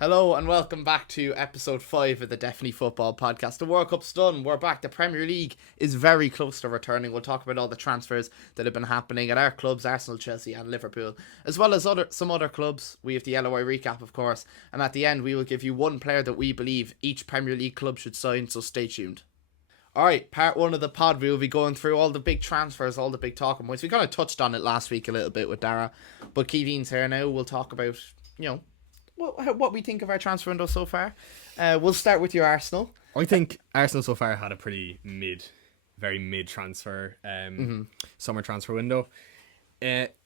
Hello and welcome back to episode 5 of the Definitely Football podcast. The World Cup's done, we're back. The Premier League is very close to returning. We'll talk about all the transfers that have been happening at our clubs, Arsenal, Chelsea and Liverpool, as well as some other clubs. We have the LOI recap, of course, and at the end we will give you one player that we believe each Premier League club should sign, so stay tuned. Alright, part 1 of the pod, we will be going through all the big transfers, all the big talking points. We kind of touched on it last week a little bit with Dara, but Caoimhin's here now. We'll talk about, what we think of our transfer window so far. We'll start with your Arsenal. I think Arsenal so far had a pretty very mid transfer summer transfer window.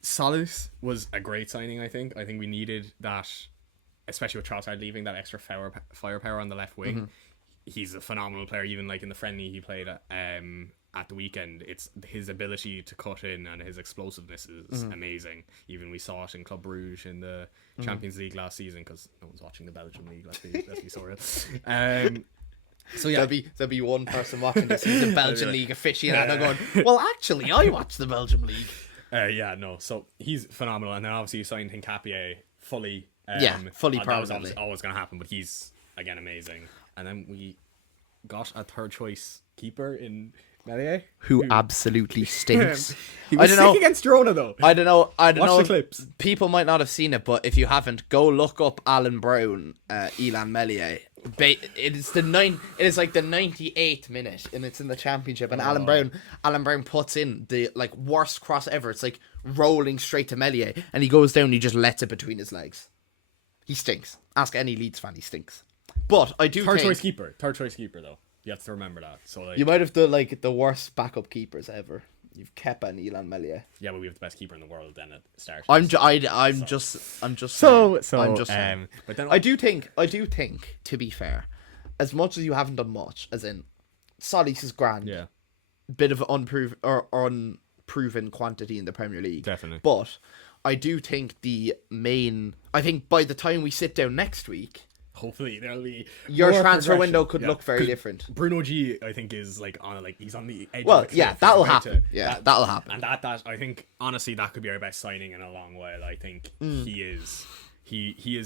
Solus was a great signing, I think. I think we needed that, especially with Trossard leaving, that extra firepower on the left wing. He's a phenomenal player, even like in the friendly he played at the weekend. It's his ability to cut in and his explosiveness is amazing. Even we saw it in Club Brugge in the Champions League last season, because no one's watching the Belgian league. Let's be sorry. So yeah, there'll be one person watching this who's a Belgian league aficionado going, well, actually, I watch the Belgian league. So he's phenomenal, and then obviously you signed Hincapié fully. Fully that was permanently. always going to happen, but he's again amazing. And then we got a third choice keeper in Meslier, who absolutely stinks. He was sick against Girona though. I don't know. Watch the clips. People might not have seen it, but if you haven't, go look up Alan Brown, Elan Meslier. It is the 98th minute, and it's in the championship. And Alan Brown puts in the worst cross ever. It's like rolling straight to Meslier, and he goes down. And he just lets it between his legs. He stinks. Ask any Leeds fan. He stinks. But I do third choice keeper though. You have to remember that. So you might have the worst backup keepers ever. You've Kepa and Elan Meslier. Yeah, but we have the best keeper in the world then at the start. I'm just saying. But then I do think, to be fair, as much as you haven't done much, as in Solis is grand. Yeah. Bit of unproven quantity in the Premier League. Definitely. But I do think I think by the time we sit down next week, hopefully there'll be your transfer window could look very different. Bruno G, I think, is he's on the edge. Well, of the cliff. that'll happen. That'll happen. And that I think honestly that could be our best signing in a long while. I think he is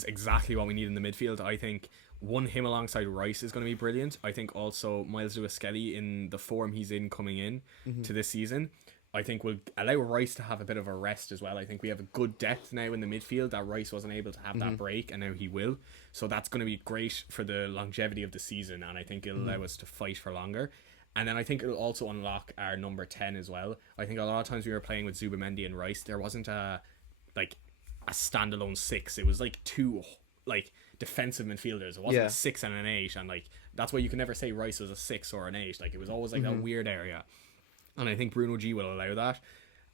exactly what we need in the midfield. I think him alongside Rice is going to be brilliant. I think also Miles Lewis-Skelly in the form he's in coming in to this season, I think will allow Rice to have a bit of a rest as well. I think we have a good depth now in the midfield that Rice wasn't able to have that break, and now he will. So that's going to be great for the longevity of the season, and I think it'll allow us to fight for longer. And then I think it'll also unlock our number 10 as well. I think a lot of times we were playing with Zubamendi and Rice, there wasn't a standalone 6. It was two defensive midfielders. It wasn't a 6 and an 8, and that's why you can never say Rice was a 6 or an 8. It was always that weird area. And I think Bruno G will allow that.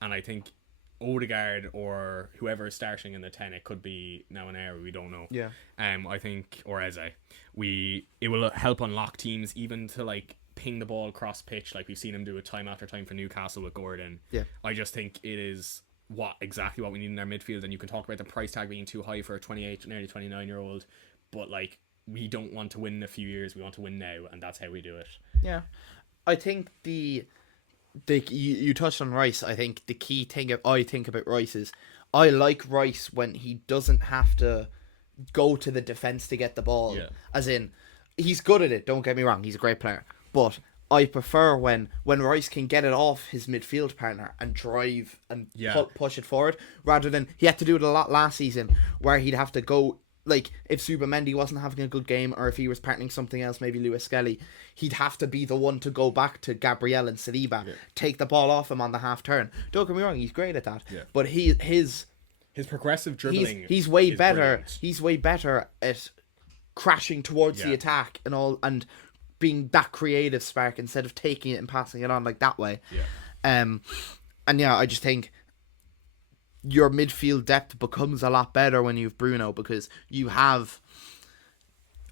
And I think Odegaard or whoever is starting in the 10, it could be now and there, we don't know. Yeah. I think, or Eze, it will help unlock teams even to ping the ball across pitch, like we've seen him do it time after time for Newcastle with Gordon. Yeah. I just think it is exactly what we need in our midfield. And you can talk about the price tag being too high for a 28, nearly 29-year-old, but we don't want to win in a few years. We want to win now, and that's how we do it. Yeah. I think you touched on Rice. I think the key thing I think about Rice is I like Rice when he doesn't have to go to the defense to get the ball. Yeah. As in, he's good at it, don't get me wrong, he's a great player, but I prefer when Rice can get it off his midfield partner and drive and push it forward, rather than he had to do it a lot last season where he'd have to go. If Zubamendi wasn't having a good game, or if he was partnering something else, maybe Lewis-Skelly, he'd have to be the one to go back to Gabriel and Saliba, take the ball off him on the half turn. Don't get me wrong, he's great at that. Yeah. But his progressive dribbling, he's way better. Brilliant. He's way better at crashing towards the attack and being that creative spark instead of taking it and passing it on that way. Yeah. I just think your midfield depth becomes a lot better when you have Bruno, because you have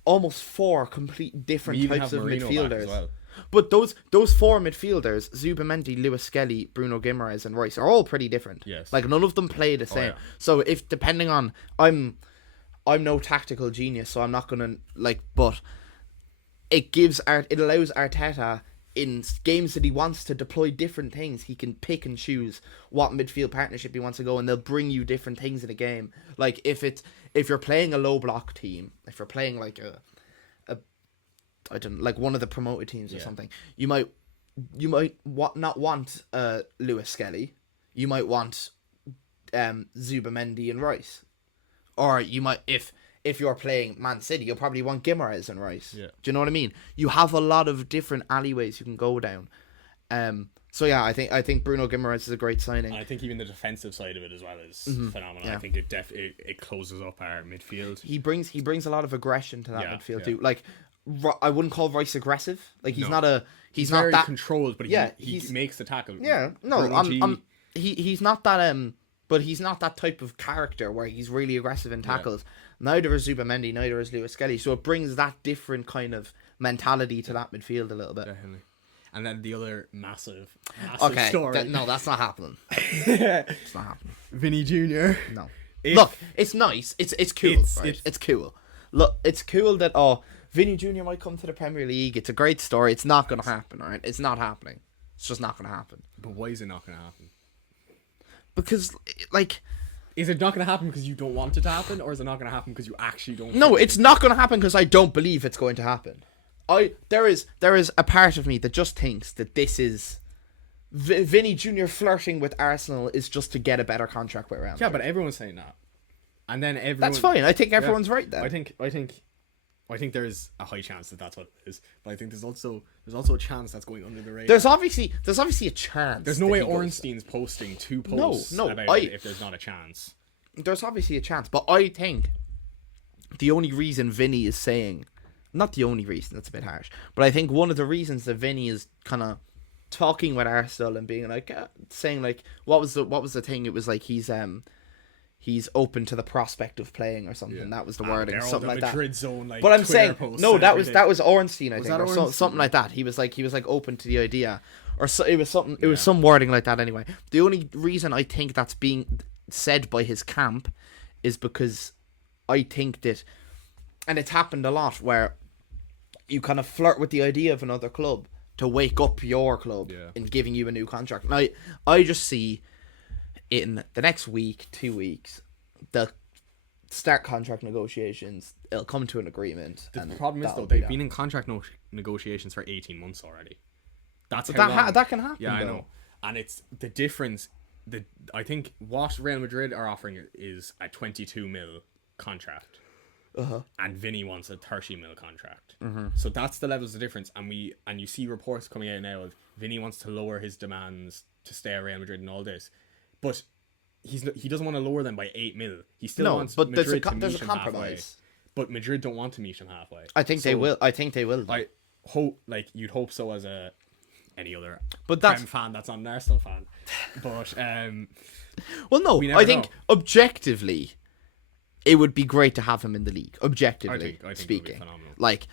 almost 4 complete different types of midfielders. Well. But those 4 midfielders, Zubamendi, Lewis-Skelly, Bruno Guimaraes and Rice, are all pretty different. Yes. None of them play the same. Oh, yeah. So if depending on I'm no tactical genius, so I'm not gonna but it allows Arteta in games that he wants to deploy different things. He can pick and choose what midfield partnership he wants to go, and they'll bring you different things in a game. If you're playing a low block team, if you're playing like a I don't like one of the promoted teams or something, you might not want Lewis Skelly. You might want Zubamendi and Rice, or you might if you're playing Man City, you'll probably want Guimaraes and Rice. Yeah. Do you know what I mean? You have a lot of different alleyways you can go down. So yeah, I think Bruno Guimaraes is a great signing. And I think even the defensive side of it as well is phenomenal. Yeah. I think it closes up our midfield. He brings a lot of aggression to that midfield too. Like, I wouldn't call Rice aggressive. Like he's not very not that controlled, but he makes the tackle. Yeah, no, he's not that but he's not that type of character where he's really aggressive in tackles. Yeah. Neither is Zubamendi, neither is Lewis Skelly. So it brings that different kind of mentality to that midfield a little bit. Definitely. And then the other massive story. No, that's not happening. It's not happening. Vinny Jr. No. Look, it's nice. It's cool. It's cool. Look, it's cool that Vinny Jr. might come to the Premier League. It's a great story. It's not going to happen, all right? It's not happening. It's just not going to happen. But why is it not going to happen? Because, like... Is it not going to happen because you don't want it to happen? Or is it not going to happen because you actually don't... No, it's not going to happen because I don't believe it's going to happen. There is a part of me that just thinks that this is... Vinny Jr. flirting with Arsenal is just to get a better contract with Real Madrid. Yeah, but everyone's saying that. And then everyone... That's fine. I think everyone's right there. I think there's a high chance that that's what it is, but I think there's also a chance that's going under the radar. There's obviously a chance. There's no way Ornstein's posting two posts about it if there's not a chance. There's obviously a chance, but I think the only reason Vinny is saying, not the only reason, that's a bit harsh, but I think one of the reasons that Vinny is kind of talking with Arsenal and being like, saying like, what was the thing? It was like he's open to the prospect of playing or something. Yeah. That was the wording, something like Madrid that. Zone, like, but I'm Twitter saying no, that was Ornstein, I think, or Ornstein? Something like that. He was like open to the idea, or so, it was something. It was some wording like that. Anyway, the only reason I think that's being said by his camp is because I think that, and it's happened a lot where you kind of flirt with the idea of another club to wake up your club in giving you a new contract. And I just see in the next week, 2 weeks, they'll start contract negotiations. It'll come to an agreement. The problem is, though, they've been in contract negotiations for 18 months already. That's that can happen. Yeah, I know. And it's the difference. I think what Real Madrid are offering is a 22 mil contract. And Vinny wants a 30 mil contract. So that's the levels of difference. And you see reports coming out now of Vinny wants to lower his demands to stay at Real Madrid and all this. But he doesn't want to lower them by 8 mil. He still wants Madrid to meet him halfway. But Madrid don't want to meet him halfway. I think they will. I I hope, like, you'd hope so as any other fan that's not an Arsenal fan. But well, no, I think objectively, it would be great to have him in the league. Objectively I think speaking, phenomenal. Like,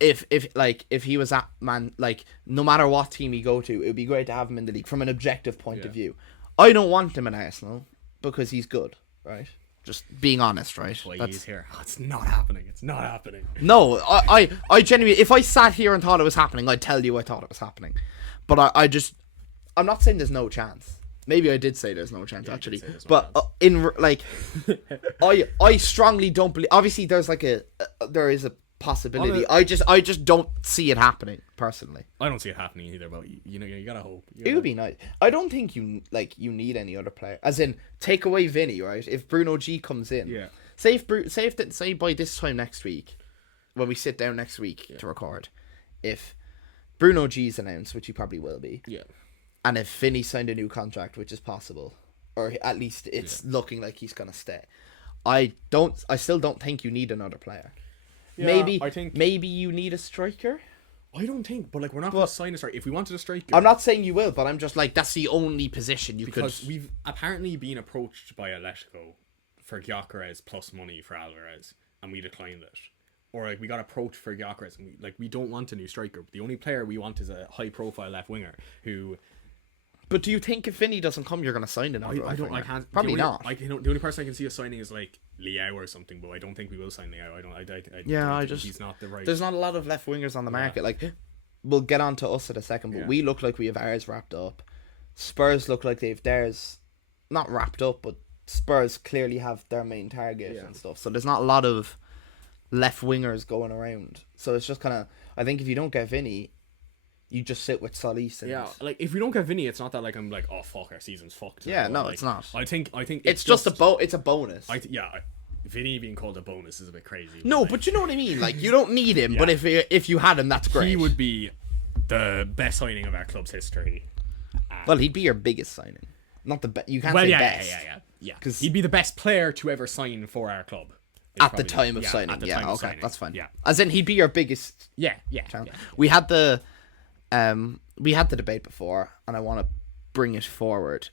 if he was at no matter what team he go to, it would be great to have him in the league from an objective point of view. I don't want him in Arsenal because he's good, right? Just being honest, right? He's here. Oh, it's not happening. It's not happening. No, I genuinely, if I sat here and thought it was happening, I'd tell you I thought it was happening. But I'm not saying there's no chance. Maybe I did say there's no chance, actually. But I strongly don't believe. Obviously, there is a possibility. I just don't see it happening personally. I don't see it happening either. But you gotta hope. It would be nice. I don't think you need any other player. As in, take away Vinny, right? If Bruno G comes in, say by this time next week, when we sit down next week to record, if Bruno G's announced, which he probably will be, and if Vinny signed a new contract, which is possible, or at least it's looking like he's gonna stay, I still don't think you need another player. Maybe you need a striker. I don't think, but we're not going to sign a striker. If we wanted a striker, I'm not saying you will, but I'm just like, that's the only position you could. Because we've apparently been approached by Atletico for Gyökeres plus money for Alvarez, and we declined it. Or we got approached for Gyökeres, and we don't want a new striker. The only player we want is a high-profile left winger who. But do you think if Vinny doesn't come, you're going to sign another? I can't. Probably not. The only person I can see us signing is Liao or something, but I don't think we will sign Liao. He's not the right. There's not a lot of left wingers on the market. We'll get on to us in a second, but we look like we have ours wrapped up. Spurs look like they've theirs not wrapped up, but Spurs clearly have their main target and stuff. So there's not a lot of left wingers going around. So it's just kind of, I think if you don't get Vinny, you just sit with Solis. Yeah, like if we don't get Vinny, it's not that like I'm like, oh fuck, our season's fucked. Yeah, no, like, it's not. I think it's just it's a bonus. Vinny being called a bonus is a bit crazy. No, like, but you know what I mean. Like you don't need him, but if you had him, that's great. He would be the best signing of our club's history. Well, he'd be your biggest signing, not the best. You can't say best. Yeah. Because he'd be the best player to ever sign for our club at the time of signing. Yeah, okay, that's fine. Yeah, as in he'd be your biggest. Yeah. We had the debate before, and I want to bring it forward.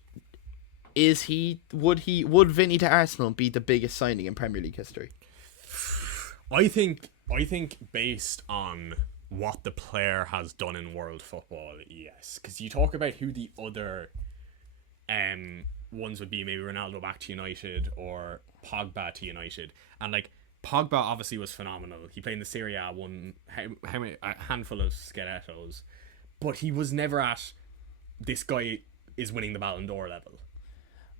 Would Vinny to Arsenal be the biggest signing in Premier League history? I think based on what the player has done in world football, yes. Because you talk about who the other ones would be, maybe Ronaldo back to United or Pogba to United, and like Pogba obviously was phenomenal. He played in the Serie A, won a handful of Scudettos, but he was never at this guy is winning the Ballon d'Or level.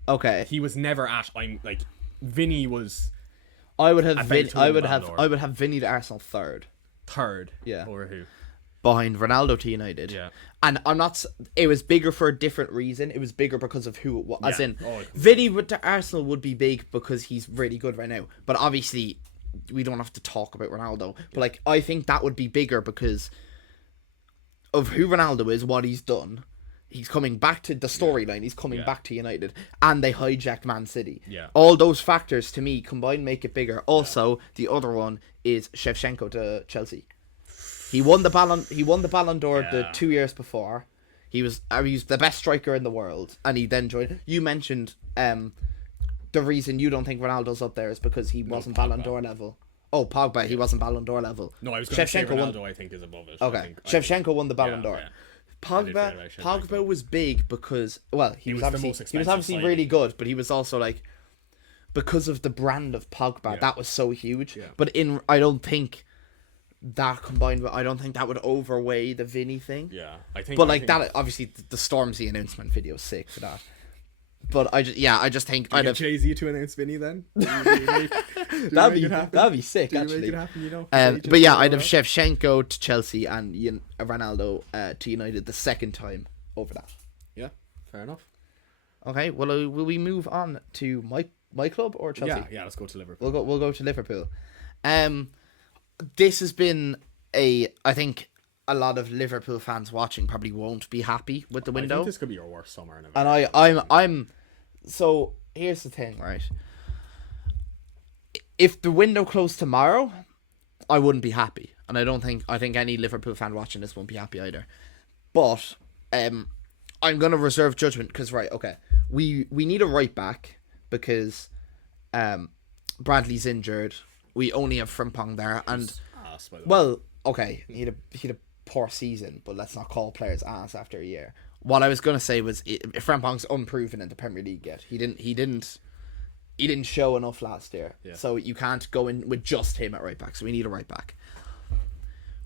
Okay, he was never at. Vinny was. I would have Vinny to Arsenal third. Yeah. Or who? Behind Ronaldo to United. Yeah. And I'm not. It was bigger for a different reason. It was bigger because of who it was. As in, Vinny to Arsenal would be big because he's really good right now. But obviously, we don't have to talk about Ronaldo. But like, I think that would be bigger because of who Ronaldo is, what he's done. He's coming back to the storyline. He's coming back to United, and they hijacked Man City. Yeah. All those factors to me combined make it bigger. Also, the other one is Shevchenko to Chelsea. He won the Ballon d'Or the 2 years before. He was the best striker in the world, and he then joined. You mentioned the reason you don't think Ronaldo's up there is because he wasn't Ballon d'Or level. Oh, Pogba, he wasn't Ballon d'Or level. No, I was going to say Ronaldo. I think is above it. Okay, Shevchenko won the Ballon d'Or. Yeah. Pogba was big because he was obviously really good, but he was also like because of the brand of Pogba that was so huge. Yeah. But I don't think that combined with I don't think that would overweigh the Vinny thing. Yeah, I think. But that obviously the Stormzy announcement video is sick for that. But I just think I'd have Jay-Z to announce Vinny then. That'd be sick. Actually, make it happen, you know. But yeah, I'd have Shevchenko to Chelsea and Ronaldo to United the second time over that. Yeah, fair enough. Okay, well, will we move on to my club or Chelsea? Yeah, let's go to Liverpool. We'll go to Liverpool. This has been I think a lot of Liverpool fans watching probably won't be happy with the window. I think this could be your worst summer. And I'm so here's the thing, right? If the window closed tomorrow, I wouldn't be happy, and I think any Liverpool fan watching this won't be happy either. But I'm gonna reserve judgment because we need a right back because Bradley's injured. We only have Frimpong there, and he had a poor season, but let's not call players ass after a year. What I was gonna say was Frimpong's unproven in the Premier League yet. He didn't show enough last year, so you can't go in with just him at right back. So we need a right back.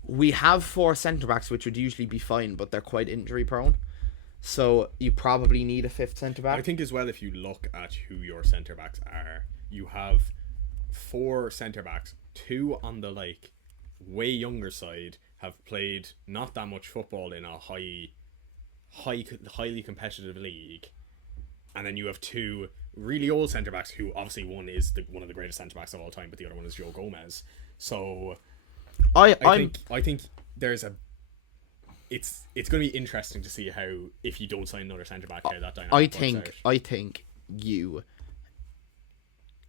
We have 4 centre backs, which would usually be fine, but they're quite injury prone. So you probably need a 5th centre back. I think as well, if you look at who your centre backs are, you have 4 centre backs, 2 on the way younger side have played not that much football in a highly competitive league, and then you have 2 really old centre backs who obviously one is one of the greatest centre backs of all time, but the other one is Joe Gomez. So I think there's it's going to be interesting to see how, if you don't sign another centre back, how that dynamic works out. I think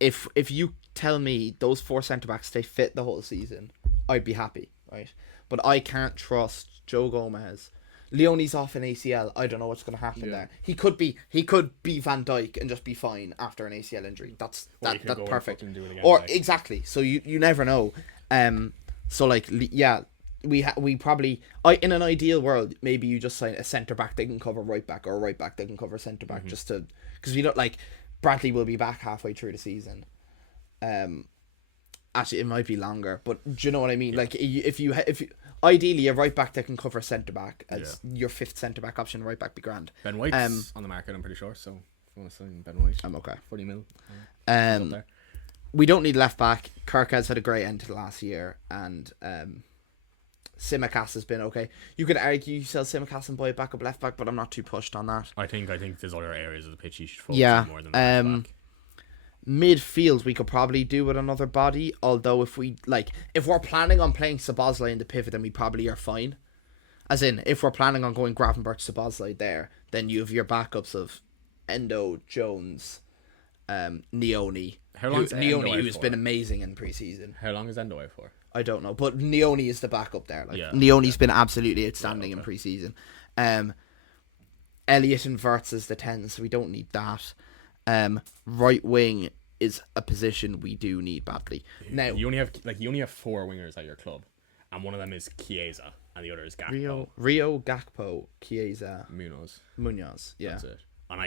if you tell me those 4 centre backs stay fit the whole season, I'd be happy, right? But I can't trust Joe Gomez. Leone's off an ACL. I don't know what's going to happen there. He could be Van Dijk and just be fine after an ACL injury. That's perfect. Exactly. So you never know. We probably in an ideal world, maybe you just sign a centre back that can cover right back, or a right back that can cover centre back, just to, because we don't Bradley will be back halfway through the season. Actually, it might be longer, but do you know what I mean? If you ideally a right back that can cover centre back as your 5th centre back option, right back be grand. Ben White's on the market, I'm pretty sure. So if you want to sign Ben White, I'm okay. 40 mil. we don't need left back. Kirk has had a great end to the last year, and Tsimikas has been okay. You could argue you sell Tsimikas and buy a backup left back, but I'm not too pushed on that. I think there's other areas of the pitch you should focus on more than left back. Midfield, we could probably do with another body. Although if we're planning on playing Szoboszlai in the pivot, then we probably are fine. As in, if we're planning on going Gravenberch, Szoboszlai there, then you have your backups of Endo, Jones, Nioni. How long is Endo Nioni, out who's for? been amazing in pre-season. How long is Endo out for? I don't know, but Nioni is the backup there. Nioni's been absolutely outstanding in pre-season. Elliott and Wirtz is the 10, so we don't need that. Right wing is a position we do need badly. Now you only have 4 wingers at your club, and one of them is Chiesa, and the other is Gakpo. Rio, Gakpo, Chiesa, Munoz. Yeah, that's it. And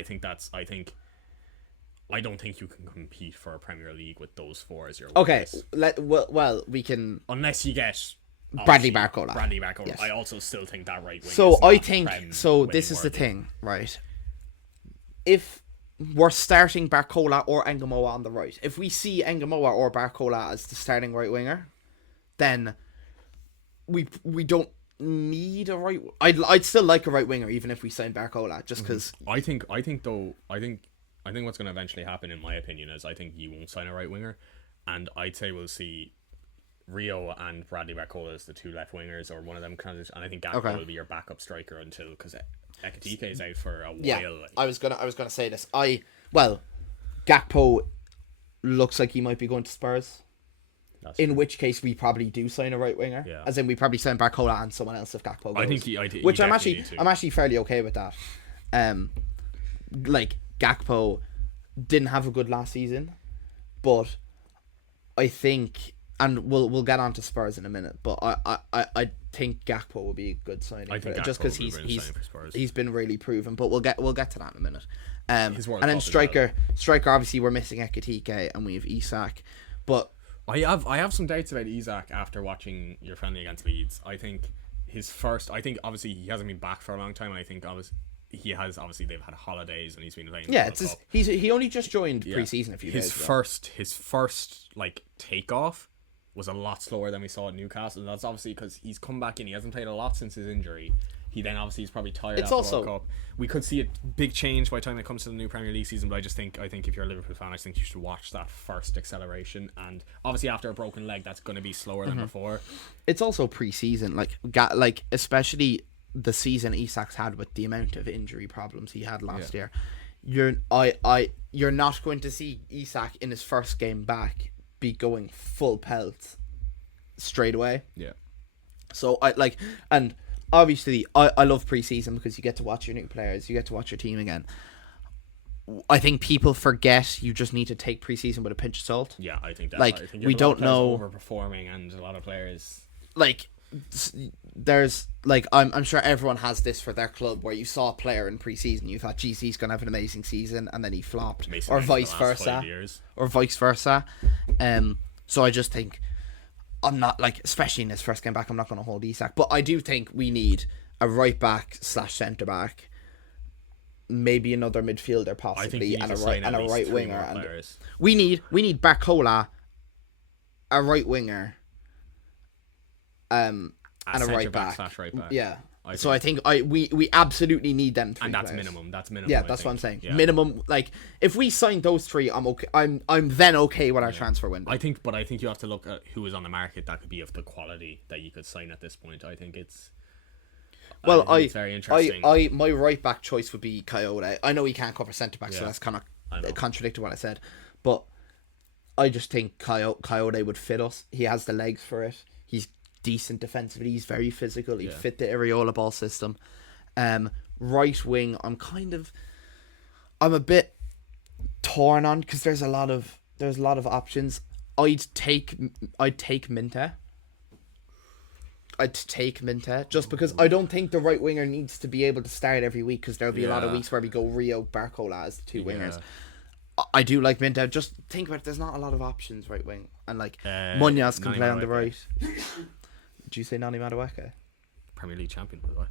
I don't think you can compete for a Premier League with those 4 as your wingers. Okay, well, we can unless you get Bradley Barcola. Yes. I also still think that right wing. So I think this is the thing, right? If we're starting Barcola or Engamoa on the right, if we see Engamoa or Barcola as the starting right winger, then we don't need a right. I'd still like a right winger even if we sign Barcola, just because. I think what's going to eventually happen, in my opinion, is I think you won't sign a right winger, and I'd say we'll see Rio and Bradley Barcola as the 2 left wingers, or one of them and I think Gakpo will be your backup striker because Ekitike is out for a while. Yeah, I was gonna say this. Gakpo looks like he might be going to Spurs. In which case we probably do sign a right winger. Yeah. As in we probably sign Barcola and someone else if Gakpo goes. I'm actually fairly okay with that. Gakpo didn't have a good last season, but I think, and we'll get on to Spurs in a minute, but I think Gakpo will be a good signing. Just because he's been really proven, but we'll get to that in a minute. And then striker obviously we're missing Ekitike and we have Isak, but I have some doubts about Isak after watching your friendly against Leeds. I think obviously he hasn't been back for a long time, and I think obviously they've had holidays and he's been playing. Yeah, he only just joined pre-season a few days ago. His first takeoff was a lot slower than we saw at Newcastle, and that's obviously because he's come back in. He hasn't played a lot since his injury. He then obviously is probably tired after the World Cup. We could see a big change by the time it comes to the new Premier League season, but I think if you're a Liverpool fan, I think you should watch that first acceleration, and obviously after a broken leg that's going to be slower than before. It's also pre-season, especially the season Isak's had with the amount of injury problems he had last year. You're not going to see Isak in his first game back be going full pelt straight away. Yeah. So and obviously I love pre-season because you get to watch your new players, you get to watch your team again. I think people forget you just need to take pre-season with a pinch of salt. Yeah, I think that. I think we don't know overperforming, and a lot of players there's I'm sure everyone has this for their club where you saw a player in pre-season, you thought, geez, he's gonna have an amazing season, and then he flopped, or vice versa. So I just think I'm not especially in his first game back, I'm not going to hold Isak, but I do think we need a right back / centre back, maybe another midfielder possibly, and a right winger. And we need Barcola, a right winger, and a right back. Yeah. I think we absolutely need them 3 and that's players. minimum. Yeah, that's what I'm saying. Yeah. Minimum, if we sign those 3, I'm okay. I'm then okay with our transfer window. I think you have to look at who is on the market that could be of the quality that you could sign at this point. I think it's it's very interesting. My right back choice would be Coyote. I know he can't cover centre back, so that's kind of contradicting what I said. But I just think Coyote would fit us. He has the legs for it. He's decent defensively. He's very physical. He'd fit the Areola ball system. Right wing, I'm a bit torn on because there's a lot of options. I'd take Minta. Just because I don't think the right winger needs to be able to start every week, because there'll be a lot of weeks where we go Rio, Barcola as the 2 wingers. I do like Minta. Just think about it, there's not a lot of options right wing, and Munoz can play on the right. Did you say Nani Madueke? Premier League champion, by the way.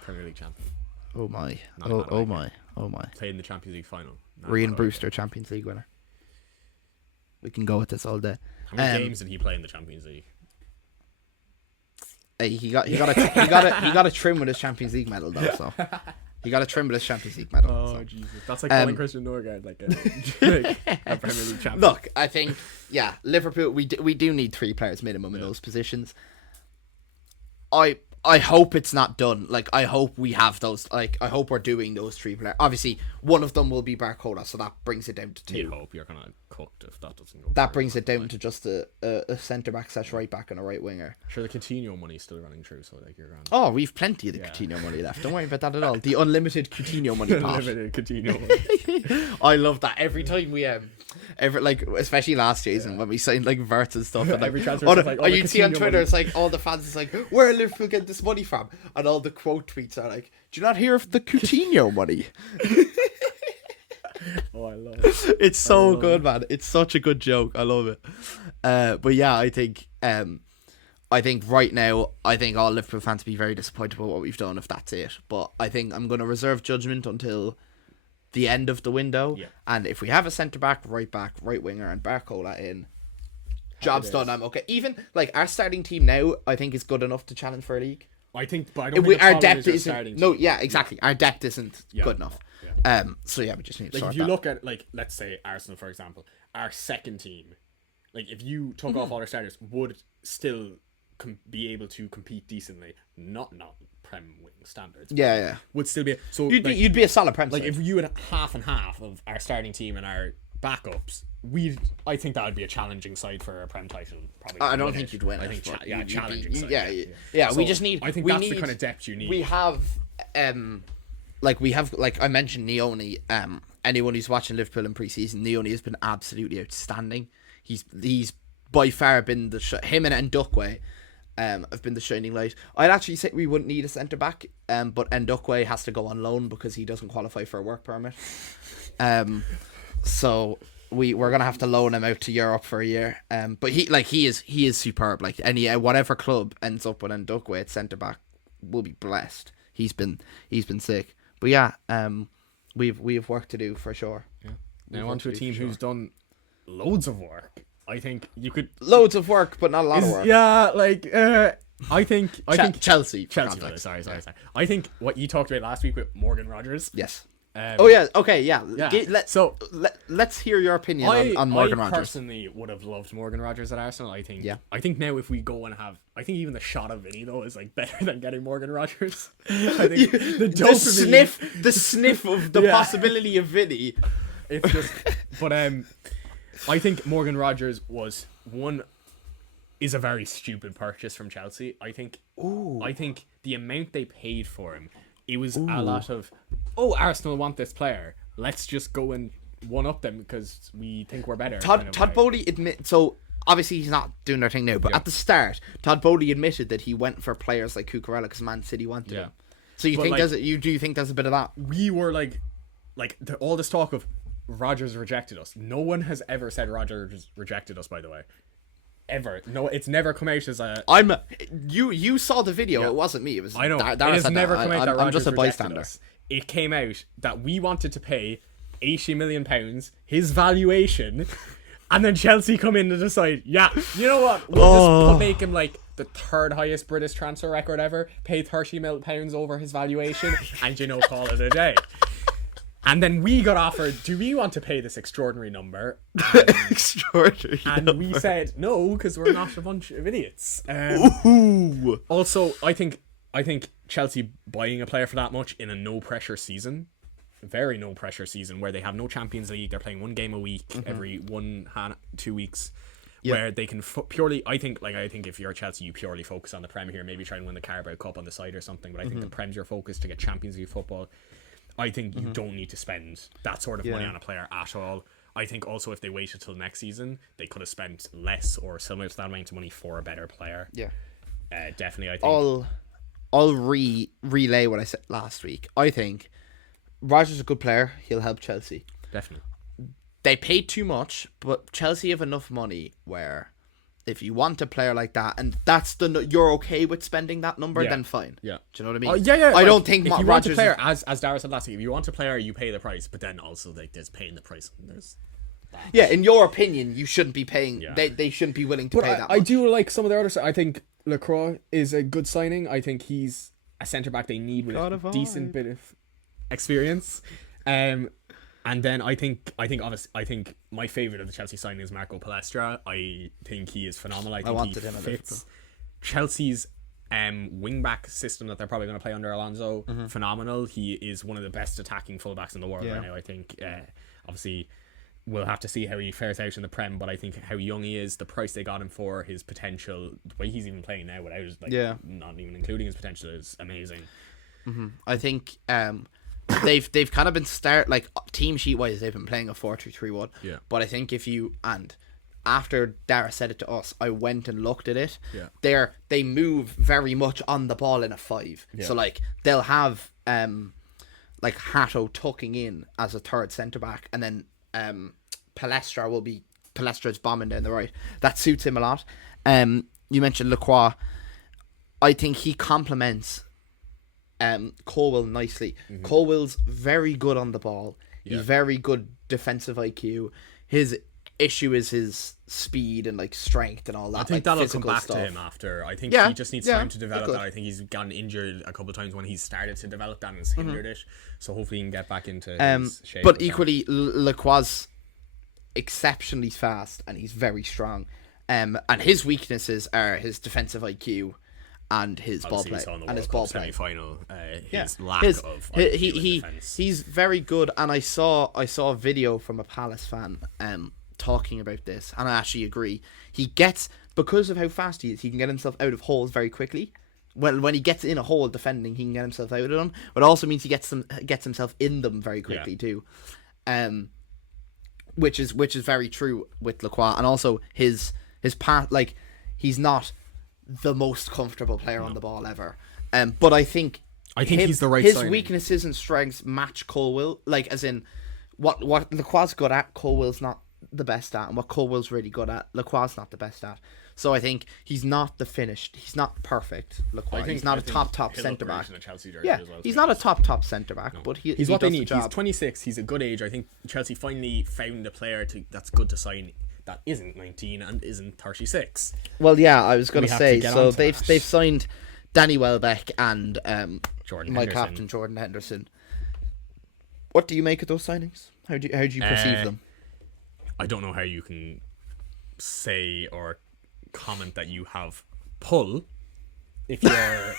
Premier League champion. Oh my. Oh my. Played in the Champions League final. Ryan Brewster, Champions League winner. We can go with this all day. How many games did he play in the Champions League? He got a trim with his Champions League medal though. So he got a trim with his Champions League medal. Oh so. Jesus, that's like calling Christian Norgard like a Premier League champion. Look, I think Liverpool. We do need 3 players minimum in those positions. I hope it's not done. Like, I hope we have those. Like, I hope we're doing those 3 players. Obviously, one of them will be Barcola, so that brings it down to 2. You hope you're gonna cooked if that doesn't go. That brings it down to just a centre back, / right back, and a right winger. Sure, the Coutinho money's still running through, so like you're around. Oh, we've plenty of the Coutinho money left. Don't worry about that at all. The unlimited Coutinho money pot. Unlimited Coutinho money. I love that. Every time we like especially last season when we signed like Verts and stuff, and like Every transfer you'd Coutinho see on Twitter, money. it's like all the fans is like, where are Liverpool getting this money from? And all the quote tweets are like, do you not hear of the Coutinho money? Oh, I love it. It's so good, man. It's such a good joke. I love it. But yeah, I think right now, I think all Liverpool fans will be very disappointed about what we've done if that's it. But I think I'm going to reserve judgment until the end of the window. Yeah. And if we have a centre back, right winger, and Barcola in, job's done. I'm okay. Even like our starting team now, I think is good enough to challenge for a league. I think, but I don't think Our the depth problem is isn't. starting No, team. yeah, exactly. Our depth isn't good enough. Yeah. So yeah, we just need to Like sort if you that. look at like let's say Arsenal for example, our second team, like if you took off all our starters, would still be able to compete decently, not Prem wing standards. Yeah. Would still be so. You'd be a solid Prem. Like if you had half and half of our starting team and our backups, I think that would be a challenging side for a Prem title. Probably. I don't think you'd win. I it, think but challenging side. Yeah. So We just need. I think we that's need, the kind of depth you need. We have like I mentioned Neone. Anyone who's watching Liverpool in pre-season, Neone has been absolutely outstanding. He's by far been him and Ndukwe have been the shining light. I'd actually say we wouldn't need a centre back, but Ndukwe has to go on loan because he doesn't qualify for a work permit. So we're gonna have to loan him out to Europe for a year. But he is superb. Like whatever club ends up with Ndukwe at centre back will be blessed. He's been sick. But yeah, we have work to do for sure. Yeah. Now on to a team who's done loads of work. I think you could loads of work, but not a lot of work. Yeah, like I think Chelsea. Sorry. I think what you talked about last week with Morgan Rogers. Yes. Okay. Yeah. Let's hear your opinion on Morgan Rogers. I personally would have loved Morgan Rogers at Arsenal. I think now if we go and have, I think even the shot of Vinny though is like better than getting Morgan Rogers. I think the sniff of the possibility of Vinny. It's just, but I think Morgan Rogers is a very stupid purchase from Chelsea. I think the amount they paid for him, it was a lot of, Arsenal want this player. Let's just go and one up them because we think we're better. Todd Bowley so obviously he's not doing their thing now, but at the start, Todd Bowley admitted that he went for players like Cucurella because Man City wanted him. So you think there's a bit of that? We were all this talk of Rogers rejected us. No one has ever said Rogers rejected us, by the way. Ever. No, it's never come out as a... You saw the video. It wasn't me. It was... I know. It has never come out that Rogers I'm just a bystander. us. It came out that we wanted to pay £80 million, his valuation, and then Chelsea come in and decide, you know what? We'll just make him like the third highest British transfer record ever, pay £30 million over his valuation, and call it a day. And then we got offered, do we want to pay this extraordinary number? And we said no, because we're not a bunch of idiots. Also, I think Chelsea buying a player for that much in a no-pressure season, very no-pressure season, where they have no Champions League, they're playing one game a week every 2 weeks, where they can purely, I think if you're Chelsea, you purely focus on the Prem here, maybe try and win the Carabao Cup on the side or something, but I think the Prem's your focus to get Champions League football. I think you don't need to spend that sort of money on a player at all. I think also if they waited till next season, they could have spent less or similar to that amount of money for a better player. Yeah. Definitely, I think. I'll relay what I said last week. I think Rogers is a good player. He'll help Chelsea. Definitely. They paid too much, but Chelsea have enough money where if you want a player like that, and you're okay with spending that number, then fine. Yeah. Do you know what I mean? I don't think if you Rogers want a player, as Dara said last week, if you want a player, you pay the price. But then also there's paying the price. And there's Yeah, in your opinion, you shouldn't be paying. They shouldn't be willing to pay that much. I do like some of the others. I think Lacroix is a good signing. I think he's a centre back they need with a decent bit of experience. And then I think my favourite of the Chelsea signing is Marco Palestra. I think he is phenomenal. I think he fits Chelsea's wing-back system that they're probably going to play under Alonso. Phenomenal. He is one of the best attacking fullbacks in the world right now. I think obviously we'll have to see how he fares out in the Prem, but I think how young he is, the price they got him for, his potential, the way he's even playing now without not even including his potential is amazing. I think they've kind of been team sheet wise they've been playing a 4-2-3-1. Yeah. But I think after Dara said it to us, I went and looked at it. Yeah. They move very much on the ball in a 5. Yeah. So they'll have Hato tucking in as a third centre back, and then Palestra's bombing down the right. That suits him a lot. You mentioned Lacroix. I think he complements Colwill nicely. Colwill's very good on the ball. He's very good defensive IQ. His issue is his speed and strength and all that. I think that'll come back stuff to him after. I think he just needs time to develop that. I think he's gotten injured a couple of times when he's started to develop that and has hindered it. So hopefully he can get back into his shape. But equally, Lacroix's exceptionally fast and he's very strong. And his weaknesses are his defensive IQ and his ball play. And his ball play. Semi-final, his lack of IQ in defense. He's very good. And I saw a video from a Palace fan talking about this, and I actually agree. He gets, because of how fast he is, he can get himself out of holes very quickly. When he gets in a hole defending, he can get himself out of them. But it also means he gets himself in them very quickly too, which is very true with Lacroix. And also his path, he's not the most comfortable player on the ball ever. But I think he's the right. His signing. weaknesses and strengths match Colwill. As in, what Lacroix's good at, Colwill's not the best at, and what Colwill's really good at, Lacroix's not the best at. So I think he's not he's not perfect. Lacroix, he's not a top centre back. He's not a top centre back, but he's what they need. He's 26. He's a good age. I think Chelsea finally found a player that's good to sign that isn't 19 and isn't 36. Well, yeah, I was going to say. So they've signed Danny Welbeck and captain Jordan Henderson. What do you make of those signings? How do you perceive them? I don't know how you can say or comment that you have pull if you're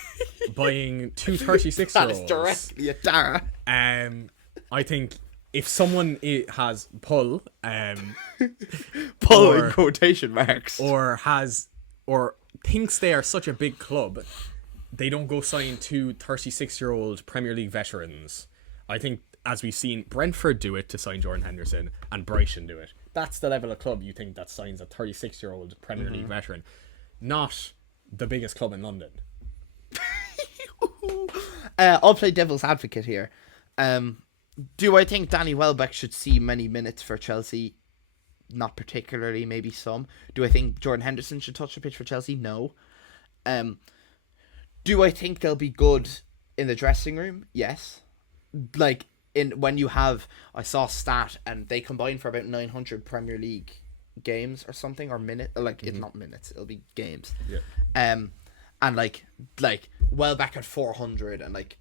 buying two 36-year-olds. That is directly at Dara. I think if someone has pull, pull in quotation marks, or thinks they are such a big club, they don't go sign two 36-year-old Premier League veterans. I think, as we've seen, Brentford do it to sign Jordan Henderson, and Brighton do it. That's the level of club you think that signs a 36-year-old Premier League veteran, not the biggest club in London. I'll play devil's advocate here. Do I think Danny Welbeck should see many minutes for Chelsea? Not particularly, maybe some. Do I think Jordan Henderson should touch the pitch for Chelsea? No. Do I think they'll be good in the dressing room? Yes. When you have, I saw a stat and they combined for about 900 Premier League games or something, or it's not minutes, it'll be games. Yeah. And Welbeck at 400 and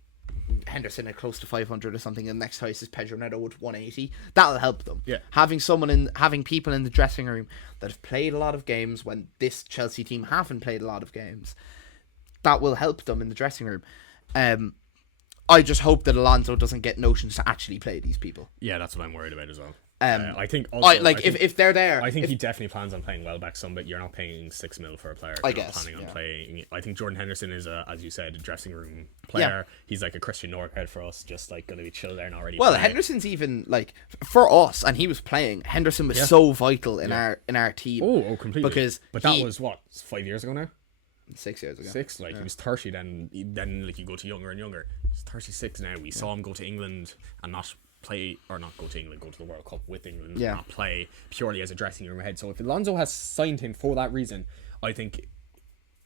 Henderson at close to 500 or something, and the next highest is Pedro Neto with 180. That'll help them. Yeah. Having people in the dressing room that have played a lot of games when this Chelsea team haven't played a lot of games, that will help them in the dressing room. I just hope that Alonso doesn't get notions to actually play these people. Yeah, that's what I'm worried about as well. I think also, if they're there, I think he definitely plans on playing Welbeck some, but you're not paying $6 million for a player. I you're guess not planning on playing. I think Jordan Henderson is as you said, a dressing room player. Yeah. He's like a Christian Norgard for us, just going to be chill there and already. Well, Henderson's even for us, and he was playing. Henderson was so vital in our team. Oh, completely. But that was 5 years ago now. 6 years ago. He was 30 then you go to younger and younger. He's 36 now. We saw him go to England and not play, or not go to England, go to the World Cup with England, not play purely as a dressing room head. So if Alonso has signed him for that reason, I think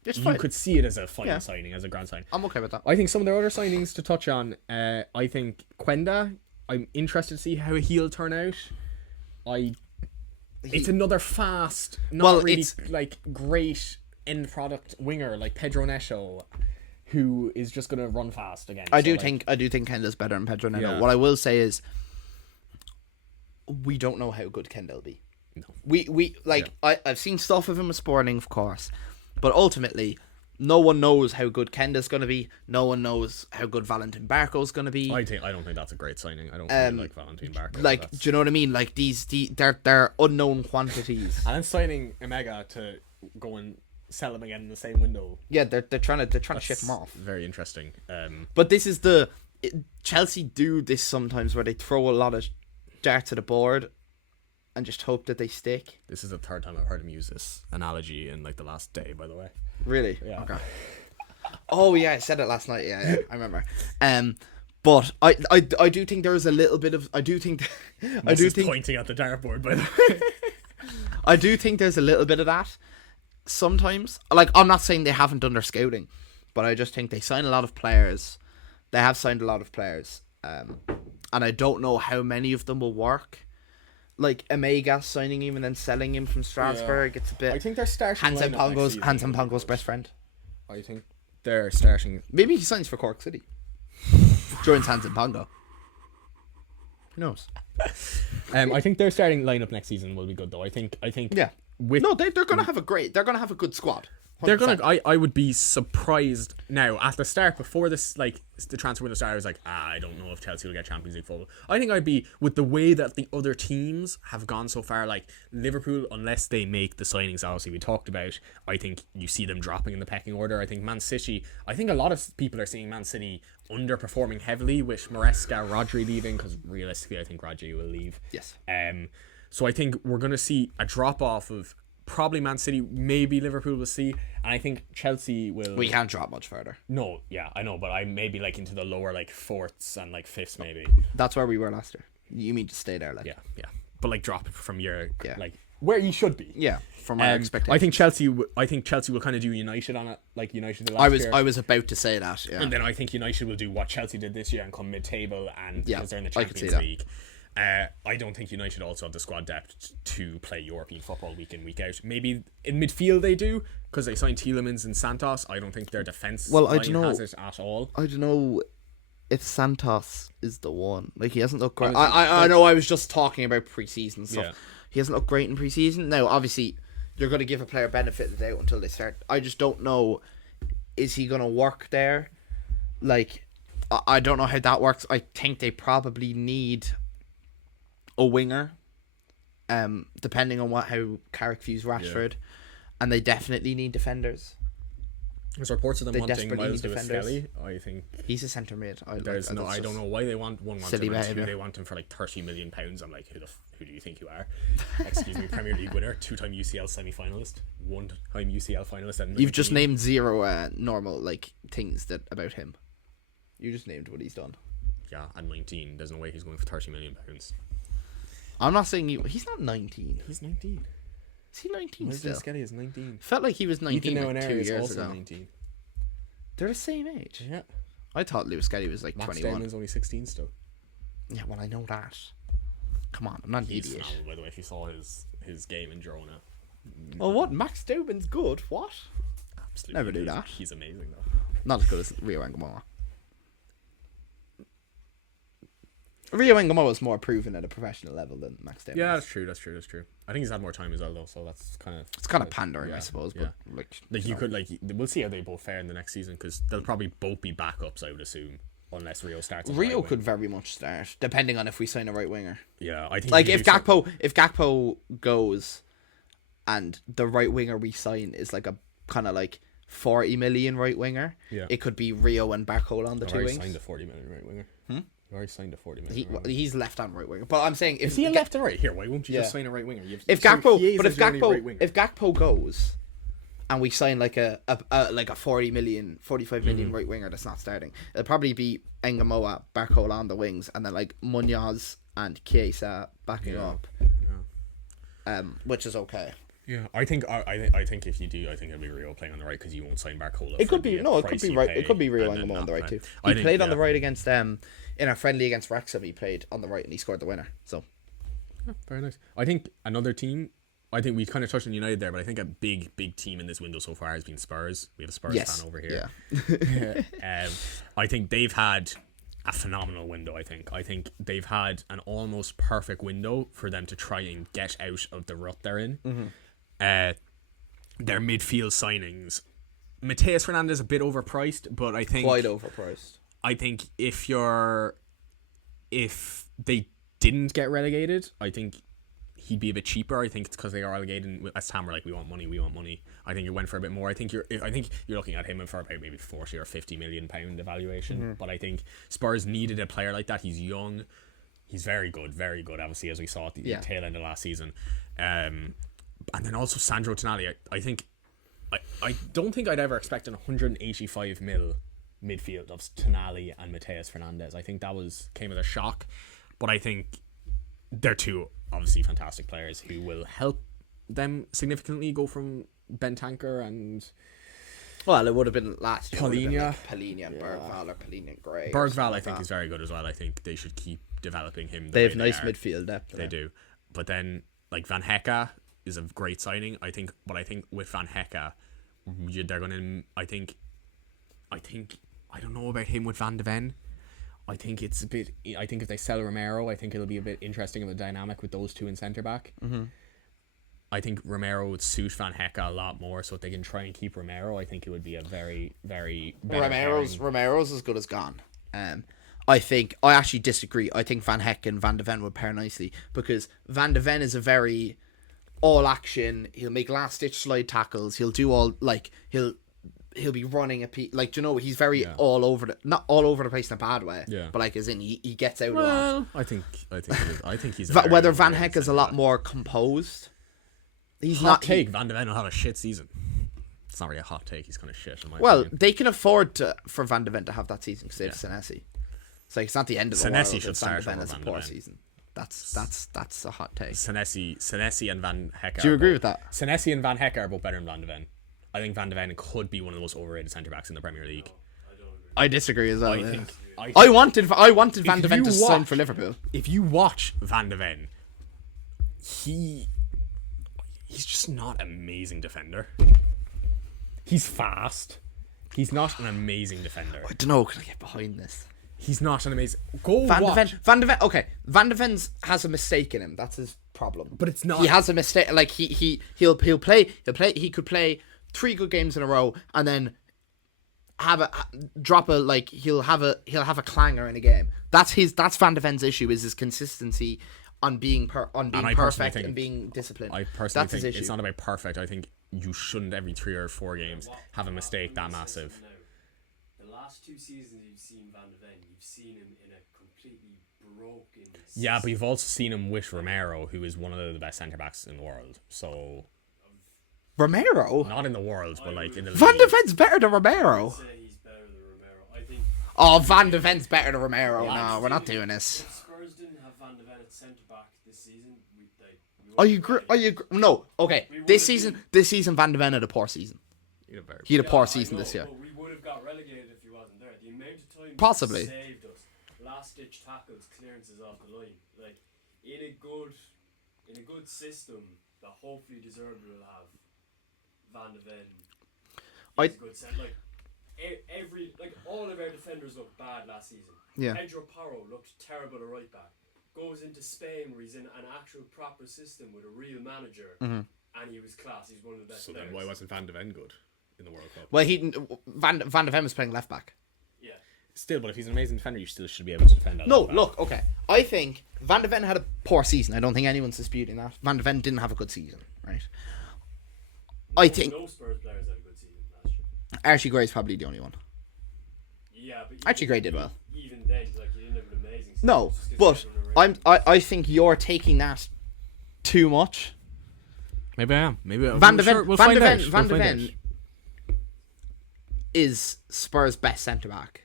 you could see it as a final signing, as a grand signing. I'm okay with that. I think some of their other signings to touch on, I think Quenda, I'm interested to see how he'll turn out. it's another fast, not Well, really it's- like great end product winger like Pedro Neto, who is just gonna run fast again. I So, do like, think Kendall's better than Pedro Neto. Yeah. What I will say is, we don't know how good Kendall will be. No. We like I've seen stuff of him with Sporting, of course, but ultimately, no one knows how good Kendall's going to be. No one knows how good Valentin Barco's going to be. I don't think that's a great signing. I don't really like Valentin Barco. Like, do you know what I mean? Like they're unknown quantities. and then signing Omega to go and sell him again in the same window. Yeah, they're trying to ship him off. Very interesting. But this is Chelsea do this sometimes where they throw a lot of darts at the board and just hope that they stick. This is the third time I've heard him use this analogy in like the last day, by the way. Really? Yeah. Okay. Oh yeah, I said it last night. Yeah, I remember. But I do think there is a little bit of Pointing at the dartboard, by the way. I do think there's a little bit of that sometimes. Like, I'm not saying they haven't done their scouting, but I just think they sign a lot of players. They have signed a lot of players, and I don't know how many of them will work. Like Omega signing him and then selling him from Strasbourg, it's a bit. I think they're starting. Hans and Pongo's best friend. I think they're starting. Maybe he signs for Cork City. Joins Hans and Pongo. Who knows? I think their starting lineup next season will be good, though. I think. Yeah. With They're gonna have a good squad. 100%. they're gonna. I would be surprised now at the start before this, like the transfer window started. I was like, I don't know if Chelsea will get Champions League football. I think I'd be with the way that the other teams have gone so far. Like Liverpool, unless they make the signings, obviously we talked about. I think you see them dropping in the pecking order. I think Man City. I think a lot of people are seeing Man City underperforming heavily with Maresca, Rodri leaving, because realistically, I think Rodri will leave. Yes. So I think we're gonna see a drop off of. Probably Man City, maybe Liverpool will see, and I think Chelsea will. We can't drop much further. No, yeah, I know, but I maybe like into the lower like fourths and like fifths maybe. That's where we were last year. You mean to stay there, like? Yeah, but like drop from your Yeah. like where you should be. Yeah, from my expectations. I think Chelsea will kind of do United on it, like United did last year. I was about to say that. Yeah. And then I think United will do what Chelsea did this year and come mid-table, and because they're in the I could see Champions that. League. I don't think United also have the squad depth to play European football week in, week out. Maybe in midfield they do, because they signed Tielemans and Santos. I don't think their defence line has it at all. I don't know if Santos is the one. Like, he hasn't looked great. I know I was just talking about pre-season stuff. Yeah. He hasn't looked great in pre-season. Now, obviously, you're going to give a player benefit of the doubt until they start. I just don't know, is he going to work there? Like, I don't know how that works. I think they probably need a winger, depending on how Carrick views Rashford, and they definitely need defenders. There's reports of them They wanting desperately Miles need defenders. Lewis-Skelly. I think He's a centre mid. I don't know why they want one. silly Him, and behaviour. two, they want him for like £30 million. I'm like, who do you think you are? Excuse me, Premier League winner, 2-time UCL semi-finalist, 1-time UCL finalist. And You've just named zero normal things that about him. You just named what he's done. Yeah, and 19. There's no way he's going for £30 million. I'm not saying he's not 19. He's 19. Is he 19 Miles still? Lewis-Skelly is 19. Felt like he was 19 Ethan like 2 Nwaneri is years also ago. 19. They're the same age. Yeah. I thought Lewis Skelly was like Max 21. Damon's only 16 still. Yeah, well, I know that. Come on, I'm not an He's idiot. phenomenal, by the way, if you saw his game in Girona. Oh, what? Max Daubin's good? What? Absolutely. Never do that. He's amazing, though. Not as good as Rio Engamoa. Rio Engamoa is more proven at a professional level than Max Daubin. Yeah, that's true. I think he's had more time as well, though, so that's kind of... It's kind of pandering, I suppose, but you could, we'll see how they both fare in the next season, because they'll probably both be backups, I would assume, unless Rio starts. Rio could very much start, depending on if we sign a right winger. Yeah, I think... Like, if Gakpo goes, and the right winger we sign is like a kind of like 40 million right winger, it could be Rio and Barcola on the two wings. Signed a 40 million right winger. I've already signed a 40 million. He's left and right winger, but I'm saying if is he a left and right here? Why won't you just sign a right winger? If Gakpo goes, and we sign like a 40 million, 45 million right winger that's not starting, it'll probably be Engamoa, Barcola on the wings, and then like Munoz and Chiesa backing up. Which is okay. Yeah, I think if you do, I think it'll be Rio playing on the right, because you won't sign Barcola. It could be right. It could be Rio Engamoa on the right too. He played on the right against in our friendly against Wrexham. He played on the right and he scored the winner. So Very nice. I think another team. I think we kind of touched on United there, but I think a big team in this window so far has been Spurs. We have a Spurs fan over here. Yeah. I think they've had a phenomenal window. I think they've had an almost perfect window for them to try and get out of the rut they're in. Their midfield signings. Mateus Fernandes a bit overpriced, but I think quite overpriced. I think if they didn't get relegated, I think he'd be a bit cheaper. I think it's because they are relegated. West Ham were like, we want money. I think it went for a bit more. I think you're looking at him for about maybe 40 or 50 million pound evaluation. But I think Spurs needed a player like that. He's young, he's very good. Obviously, as we saw at the tail end of last season, and then also Sandro Tonali. I don't think I'd ever expect an 185 mil midfield of Tonali and Mateus Fernandes. I think that came as a shock, but I think they're two obviously fantastic players who will help them significantly go from Bentancur and it would have been last year. Palhinha And Bergvall or Palhinha and Gray. Bergvall I think is very good as well. I think they should keep developing him. They have nice midfield depth. They do. But then like Van Hecke is a great signing. I think with Van Hecke they're gonna I don't know about him with Van de Ven. I think it's a bit. I think if they sell Romero, I think it'll be a bit interesting of a dynamic with those two in centre back. I think Romero would suit Van Hecke a lot more, so if they can try and keep Romero, I think it would be a very Romero's as good as gone. I actually disagree. I think Van Hecke and Van de Ven would pair nicely because Van de Ven is a very all action. He'll make last ditch slide tackles. He'll do all he'll be running he's very all over not all over the place in a bad way, but like as in he gets out a lot. I think he's whether Van Hecke is a lot more composed. He's hot take. Van de Ven will have a shit season. It's not really a hot take. He's kind of shit. They can afford for Van de Ven to have that season because they have Senesi. So it's not the end of the world. Senesi should start Van de Ven. A poor season. That's a hot take. Senesi and Van Hecke. Do you agree with that? Senesi and Van Hecke are both better than Van de Ven. I think Van de Ven could be one of the most overrated centre backs in the Premier League. I disagree as well. I wanted Van de Ven to sign for Liverpool. If you watch Van de Ven, he's just not an amazing defender. He's fast. He's not an amazing defender. I don't know. Can I get behind this? He's not an amazing. Van de Ven. Okay, Van de Ven has a mistake in him. That's his problem. But it's not. He has a mistake. Like he'll play. He could play 3 good games in a row and then he'll have a clanger in a game. That's Van de Ven's issue, is his consistency on being perfect and being disciplined. I personally think it's not about perfect. I think you shouldn't every 3 or 4 games have a mistake that massive. The last 2 seasons you've seen Van de Ven, you've seen him in a completely broken system. Yeah, but you've also seen him with Romero, who is one of the best centre backs in the world. So Romero? Not in the world, but like in the Van league. de Ven's better than Romero. I'd say he's better than Romero. I think. Van de Ven's better than Romero. No, we're not doing this. If Spurs didn't have Van de Ven at centre back this season, Are you agree? No. Okay. This season, Van de Ven had a poor season. He had a poor season this year. But we would have got relegated if he wasn't there. The amount of time Possibly. he saved us, last ditch tackles, clearances off the line. Like in a good system that hopefully deserved will have Van de Ven. He's a good centre. Like all of our defenders looked bad last season. Yeah. Pedro Porro looked terrible at right back. Goes into Spain where he's in an actual proper system with a real manager, and he was class. He's one of the best players. Then why wasn't Van de Ven good in the World Cup? Well, Van de Ven was playing left back. Yeah. Still, but if he's an amazing defender, you still should be able to defend that. No, look, okay. I think Van de Ven had a poor season. I don't think anyone's disputing that. Van de Ven didn't have a good season, right? I think no Spurs players had a good season last year. Archie Gray's probably the only one. Yeah, but Archie Gray did well. Even then, like he didn't have an amazing season. No, but I think you're taking that too much. Maybe I am. Maybe Van de Ven is Spurs' best centre back.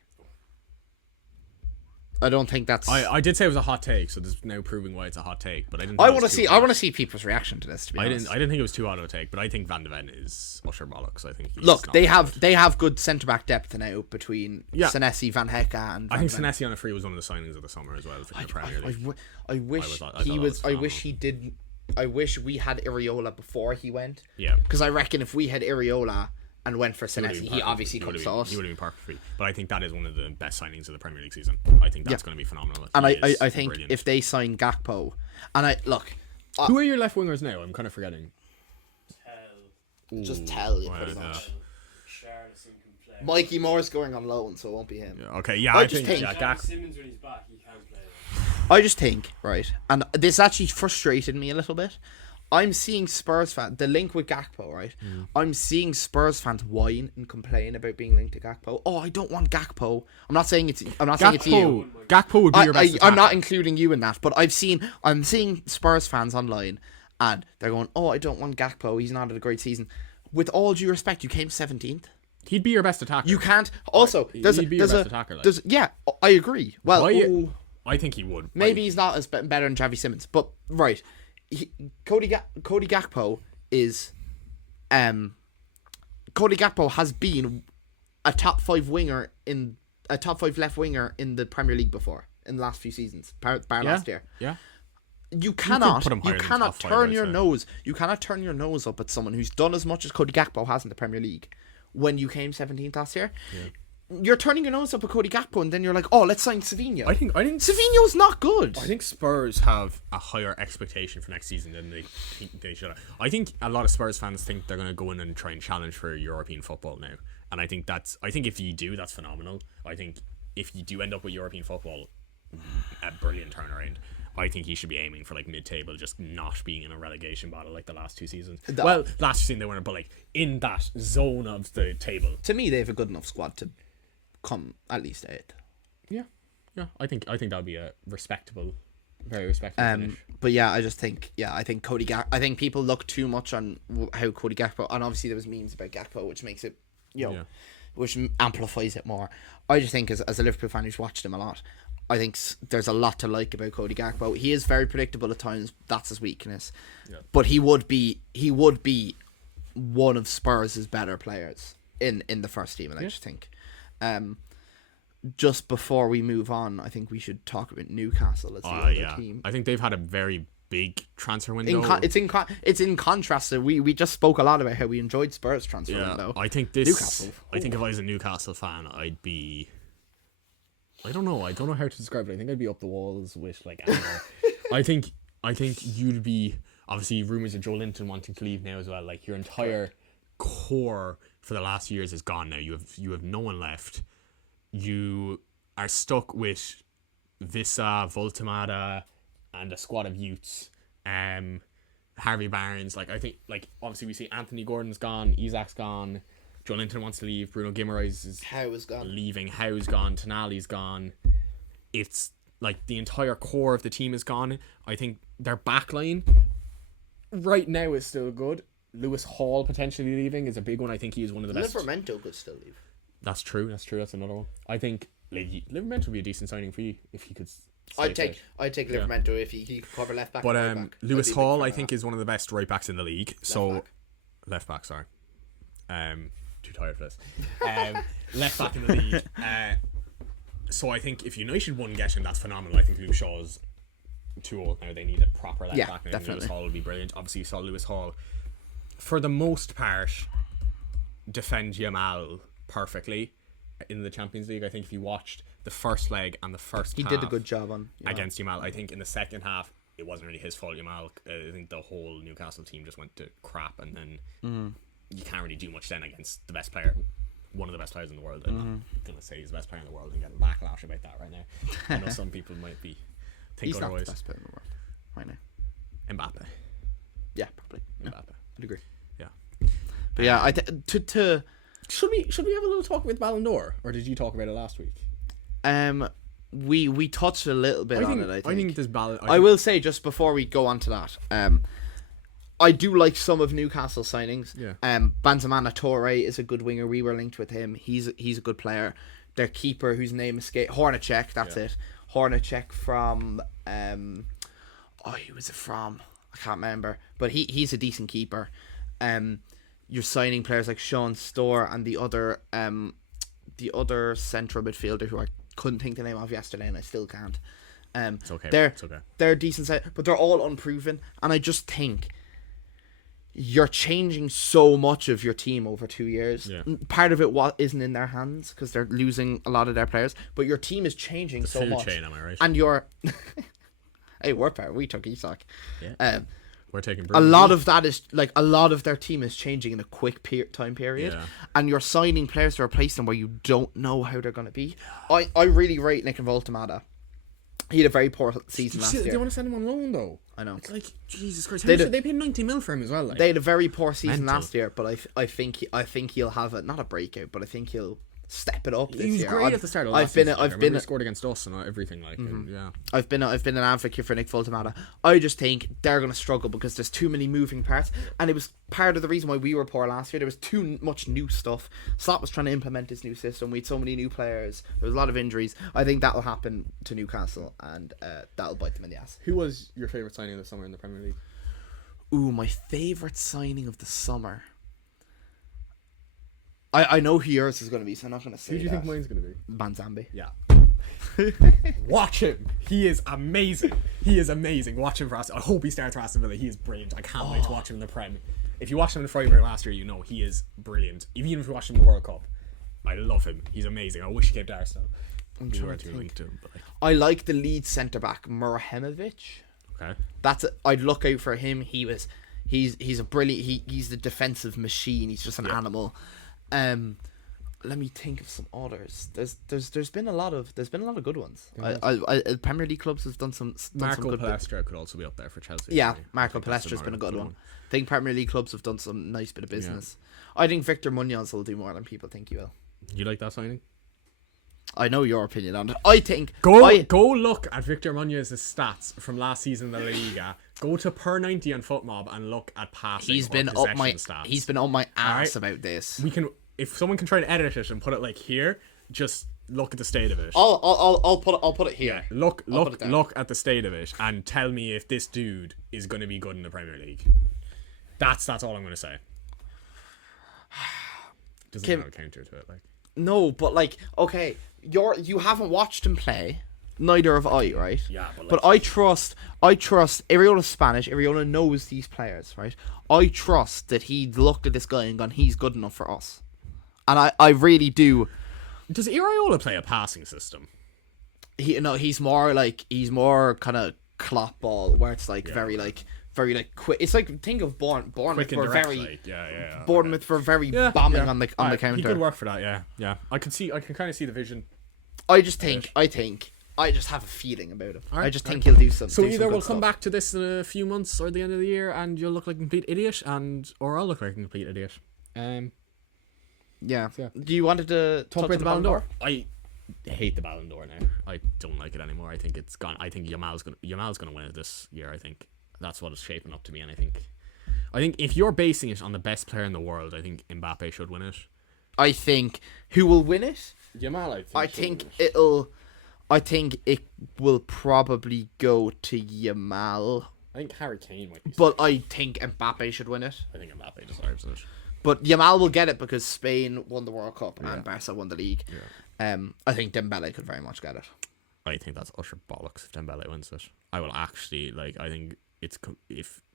I don't think that's. I did say it was a hot take, so there's now proving why it's a hot take. But I didn't. I want to see people's reaction to this. To be honest, I didn't think it was too hot of a take, but I think Van de Ven is utter bollocks. I think. Look, they have good centre back depth now between Senesi, Van Hecke, and. I think Senesi on a free was one of the signings of the summer as well for the Premier League. I wish he was. I wish he did. I wish we had Iriola before he went. Yeah. Because I reckon if we had Iriola and went for Senesi, he obviously comes to us. He would have been perfect for you. But I think that is one of the best signings of the Premier League season. I think that's going to be phenomenal. And I think brilliant. If they sign Gakpo, and who are your left wingers now? I'm kind of forgetting. Just tell you pretty much. Mikey Moore's going on loan, so it won't be him. Yeah, okay, yeah, I think Simmons when he's back, he can't play. I just think, right, and this actually frustrated me a little bit. I'm seeing Spurs fans, the link with Gakpo, right? I'm seeing Spurs fans whine and complain about being linked to Gakpo. Oh, I don't want Gakpo. I'm not saying it's you. Gakpo would be your best. I'm not including you in that, but I'm seeing Spurs fans online, and they're going, "Oh, I don't want Gakpo. He's not had a great season." With all due respect, you came 17th. He'd be your best attacker. You can't. Also, he'd be your best attacker. Yeah, I agree. Well, I think he would. Maybe he's not as better than Xavi Simons, but right. Cody Gakpo is Cody Gakpo has been a top 5 left winger in the Premier League before in the last few seasons, bar last year. Yeah. You cannot turn your nose up at someone who's done as much as Cody Gakpo has in the Premier League when you came 17th last year. Yeah. You're turning your nose up at Cody Gakpo, and then you're like, "Oh, let's sign Savinho." I think Savinho's not good. I think Spurs have a higher expectation for next season than they think they should. I think a lot of Spurs fans think they're going to go in and try and challenge for European football now, and I think if you do, that's phenomenal. I think if you do end up with European football, a brilliant turnaround. I think he should be aiming for like mid-table, just not being in a relegation battle like the last 2 seasons. Last season they weren't, but like in that zone of the table. To me, they have a good enough squad to come at least 8th. Yeah. I think that'd be a respectable, very respectable finish. But yeah, I just think I think I think people look too much on how Cody Gakpo, and obviously there was memes about Gakpo, which makes it which amplifies it more. I just think as a Liverpool fan who's watched him a lot, I think there's a lot to like about Cody Gakpo. He is very predictable at times. That's his weakness. Yeah. But he would be one of Spurs' better players in the first team, and I just think. Just before we move on, I think we should talk about Newcastle as the other team. I think they've had a very big transfer window. It's in contrast to we just spoke a lot about how we enjoyed Spurs transfer window. I think Newcastle. I think if I was a Newcastle fan, I'd be. I don't know how to describe it. I think I'd be up the walls with like anger. I think you'd be obviously rumours of Joe Linton wanting to leave now as well. Like your entire core for the last years is gone now. You have no one left. You are stuck with Vissa, Voltemada, and a squad of youths. Harvey Barnes. Like I think obviously we see Anthony Gordon's gone, Isak's gone. Joe Linton wants to leave. Bruno Guimaraes is leaving. Howe's gone. Tonali's gone. It's like the entire core of the team is gone. I think their backline right now is still good. Lewis Hall potentially leaving is a big one. I think he is one of the best. Livermento could still leave. That's true. That's another one. I think Livermento would be a decent signing for you if he could. I'd take Livermento if he could cover left back. But right back. Lewis Hall I think is one of the best right backs in the league. Left back. Sorry. Too tired for this. Left back in the league. So I think if United won get him, that's phenomenal. I think Luke Shaw's too old now. They need a proper left back now. Definitely. Lewis Hall would be brilliant. Obviously, you saw Lewis Hall, for the most part, defend Yamal perfectly in the Champions League. I think if you watched the first leg and the first half, he did a good job on against Yamal. I think in the second half, it wasn't really his fault. Yamal, I think the whole Newcastle team just went to crap, and then you can't really do much then against the best player, one of the best players in the world. I'm not going to say he's the best player in the world and get a backlash about that right now. I know some people might be think he's otherwise. He's not the best player in the world right now. Mbappe. Yeah, probably. Mbappe. I'd agree. Yeah. But yeah, should we have a little talk about Ballon d'Or, or did you talk about it last week? We touched a little bit on it. I think this Ballon. I will say just before we go on to that, I do like some of Newcastle signings. Yeah. Benzema Torre is a good winger. We were linked with him. He's a good player. Their keeper, whose name escaped, Hornacek. That's it. Hornacek from who was it from? I can't remember, but he's a decent keeper. You're signing players like Sean Storr and the other central midfielder who I couldn't think the name of yesterday, and I still can't. It's okay. They're decent side, but they're all unproven, and I just think you're changing so much of your team over 2 years. Yeah. Part of it isn't in their hands because they're losing a lot of their players, but your team is changing so much. Chain, am I right? And you're hey, we took Isak. Yeah. We're taking a lot of that is like a lot of their team is changing in a quick time period, and you're signing players to replace them where you don't know how they're going to be. I really rate Nick Voltemada. He had a very poor season last year. They want to send him on loan though. I know. It's like Jesus Christ. They paid 90 mil for him as well. Like. They had a very poor season last year, but I think he'll have not a breakout, but I think he'll step it up this year. He was great at the start of last season. He scored against us and everything like. And, yeah. I've been an advocate for Nick Voltemada. I just think they're going to struggle because there's too many moving parts, and it was part of the reason why we were poor last year. There was too much new stuff. Slot was trying to implement his new system. We had so many new players. There was a lot of injuries. I think that'll happen to Newcastle, and that'll bite them in the ass. Who was your favourite signing of the summer in the Premier League? Ooh, my favourite signing of the summer. I know who yours is going to be, so I'm not going to say Who do you think mine's going to be? Manzambi. Yeah. Watch him. He is amazing. Watch him for Aston. I hope he starts for Aston Villa. He is brilliant. I can't wait to watch him in the Prem. If you watched him in the Freiburg last year, you know he is brilliant. Even if you watched him in the World Cup, I love him. He's amazing. I wish he came to Arsenal. I like the lead centre back Murahimovic. Okay. I'd look out for him. He's a brilliant. He's the defensive machine. He's just an animal. Let me think of some others. There's been a lot of good ones. Premier League clubs have done some Marco good Palestra could also be up there for Chelsea. Yeah, Marco Palestra's been a good one. I think Premier League clubs have done some nice bit of business. Yeah. I think Victor Munoz will do more than people think he will. You like that signing? I know your opinion on it. I think go look at Victor Munoz's stats from last season in the Liga. Go to per 90 on FootMob and look at passing. He's been up my stats. He's been on my ass about this. We can, if someone can try to edit it and put it like here, just look at the state of it. I'll put it here. Yeah, look at the state of it and tell me if this dude is going to be good in the Premier League. That's all I'm going to say. Doesn't have a counter to it, like. No, but like, okay, you haven't watched him play. Neither have I, right? Yeah, but I trust Ariola's Spanish. Ariola knows these players, right? I trust that he looked at this guy and gone, he's good enough for us. And I really do. Does Ariola play a passing system? He's more kind of Klopp ball, where it's like very quick. It's like, think of Bournemouth for very Bournemouth for very bombing on the counter. He could work for that, yeah. I can kind of see the vision. I just have a feeling about it. I just think he'll do something. So either we'll come back to this in a few months or the end of the year, and you'll look like a complete idiot, or I'll look like a complete idiot. Yeah. Do you wanted to talk about the Ballon d'Or? I hate the Ballon d'Or now. I don't like it anymore. I think it's gone. I think Yamal's gonna win it this year. I think that's what it's shaping up to me, and I think if you're basing it on the best player in the world, I think Mbappe should win it. I think who will win it? Yamal. I think it will probably go to Yamal. I think Harry Kane might be. But I think Mbappe should win it. I think Mbappe deserves it. But Yamal will get it because Spain won the World Cup and Barca won the league. Yeah. I think Dembele could very much get it. I think that's utter bollocks if Dembele wins it. I will actually I think it's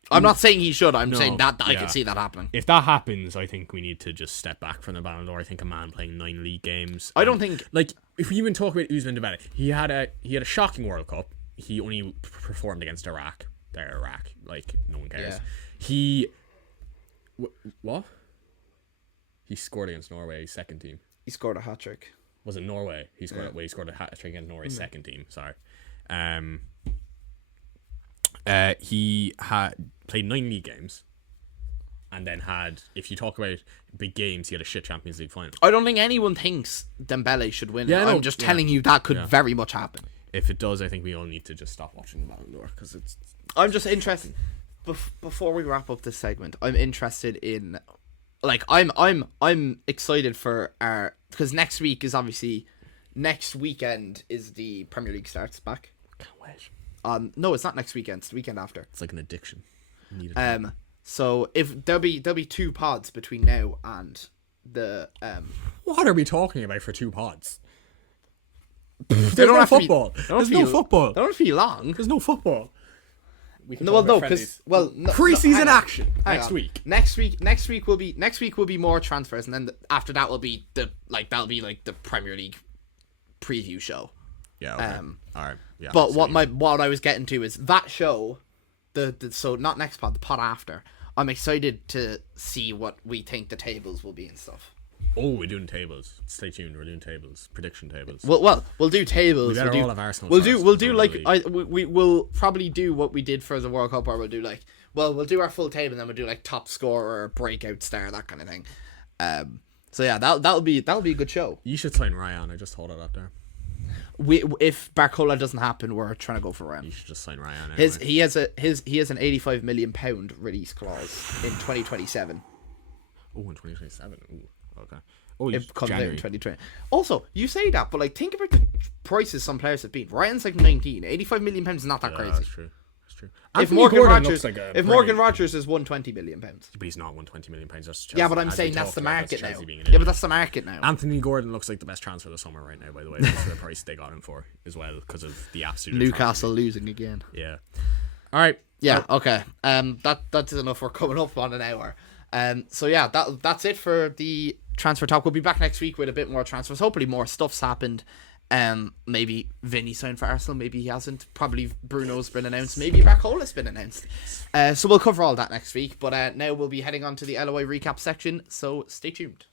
I'm not saying he should. I'm saying that I can see that happening. If that happens, I think we need to just step back from the Ballon d'Or. I think a man playing 9 league games. I don't think if we even talk about Ousmane Dembele, he had a shocking World Cup. He only performed against Iraq. They're Iraq. Like, no one cares. Yeah. What? He scored against Norway, second team. He scored a hat trick. Was it Norway? He scored a hat trick against Norway's second team. Sorry. He had played 9 league games, and then if you talk about big games, he had a shit Champions League final. I don't think anyone thinks Dembele should win. Yeah, I'm just telling you that could very much happen. If it does, I think we all need to just stop watching the Ballon d'Or because it's. I'm just interested. Before we wrap up this segment, I'm interested in, I'm excited for because next week is obviously next weekend is the Premier League starts back. Can't wait. No, it's not next weekend. It's the weekend after. It's like an addiction. You need it. So if there'll be 2 pods between now and the What are we talking about for 2 pods? There's There's no football. There's no football. They don't have to be long. There's no football. Because Pre-season action hang next on. week. Next week will be more transfers, and then after that will be the Premier League preview show. Yeah. Okay. All right. Yeah. But what I was getting to is that show, so not next pod, the pod after. I'm excited to see what we think the tables will be and stuff. Oh, we're doing tables. Stay tuned. We're doing tables. Prediction tables. Well, we'll do tables. We better all have Arsenal We'll first, do like we will probably do what we did for the World Cup, where we'll do we'll do our full table, and then we'll do like top scorer, breakout star, that kind of thing. So yeah, that'll be a good show. You should sign Ryan. I just hold it up there. If Barcola doesn't happen, we're trying to go for Ryan. You should just sign Ryan. Anyway. He has an £85 million release clause in 2027. Oh, in 2027. Ooh, okay. Oh, It comes out January. in 2020. Also, you say that, but think about the prices some players have been. Ryan's 19. £85 million is not that crazy. That's true. That's true. If Anthony Morgan Gordon Rogers, looks like if Morgan Rogers is £120 million. But he's not £120 million. That's Chelsea. Yeah, but I'm As saying we that's the talked about, market now. Chelsea being an Yeah, but idiot. that's the market now. Anthony Gordon looks like the best transfer of the summer right now, by the way, because of the price they got him for as well, because of the absolute Newcastle losing again. Yeah. All right. Yeah. Okay. That's enough. We're coming up on an hour. So yeah, that's it for the transfer talk. We'll be back next week with a bit more transfers. Hopefully more stuff's happened. Maybe Vinny signed for Arsenal, maybe he hasn't. Probably Bruno's been announced, maybe Barcola's been announced. So we'll cover all that next week. But now we'll be heading on to the LOI recap section, so stay tuned.